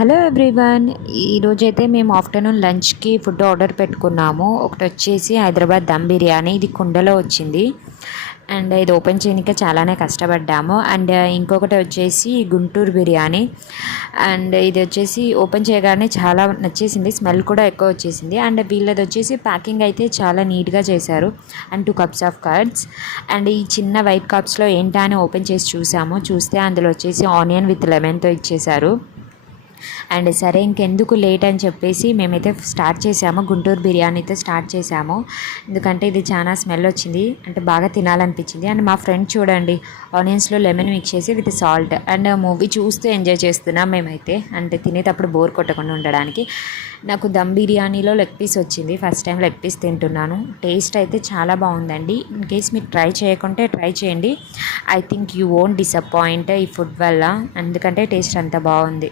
Hello everyone. ఈరోజైతే మేము afternoon లంచ్కి ఫుడ్ ఆర్డర్ పెట్టుకున్నాము. ఒకటి వచ్చేసి హైదరాబాద్ దమ్ బిర్యానీ, ఇది కుండలో వచ్చింది అండ్ ఇది ఓపెన్ చేయడానికి చాలానే కష్టపడ్డాము. అండ్ ఇంకొకటి వచ్చేసి గుంటూరు బిర్యానీ అండ్ ఇది వచ్చేసి ఓపెన్ చేయగానే చాలా నచ్చేసింది, స్మెల్ కూడా ఎక్కువ వచ్చేసింది. అండ్ వీళ్ళది వచ్చేసి ప్యాకింగ్ అయితే చాలా నీట్గా చేశారు. And 2 cups of curds and ఈ చిన్న వైట్ కప్స్లో ఏంటా అని ఓపెన్ చేసి చూస్తే అందులో వచ్చేసి ఆనియన్ విత్ లెమన్తో ఇచ్చేశారు. అండ్ సరే ఇంకెందుకు లేట్ అని చెప్పేసి మేమైతే స్టార్ట్ చేసాము, గుంటూరు బిర్యానీతో స్టార్ట్ చేసాము. ఎందుకంటే ఇది చాలా స్మెల్ వచ్చింది, అంటే బాగా తినాలనిపించింది. అండ్ మా ఫ్రెండ్ చూడండి ఆనియన్స్లో లెమన్ మిక్స్ చేసి విత్ సాల్ట్ అండ్ మూవీ చూస్తూ ఎంజాయ్ చేస్తున్నాం మేమైతే, అంటే తినేటప్పుడు బోర్ కొట్టకుండా ఉండడానికి. నాకు దమ్ బిర్యానీలో లెగ్ పీస్ వచ్చింది, ఫస్ట్ టైం లెగ్ పీస్ తింటున్నాను. టేస్ట్ అయితే చాలా బాగుందండి. ఇన్ కేస్ మీరు ట్రై చేయకుంటే ట్రై చేయండి. I think you won't disappoint ఈ ఫుడ్ వల్ల, ఎందుకంటే టేస్ట్ అంత బాగుంది.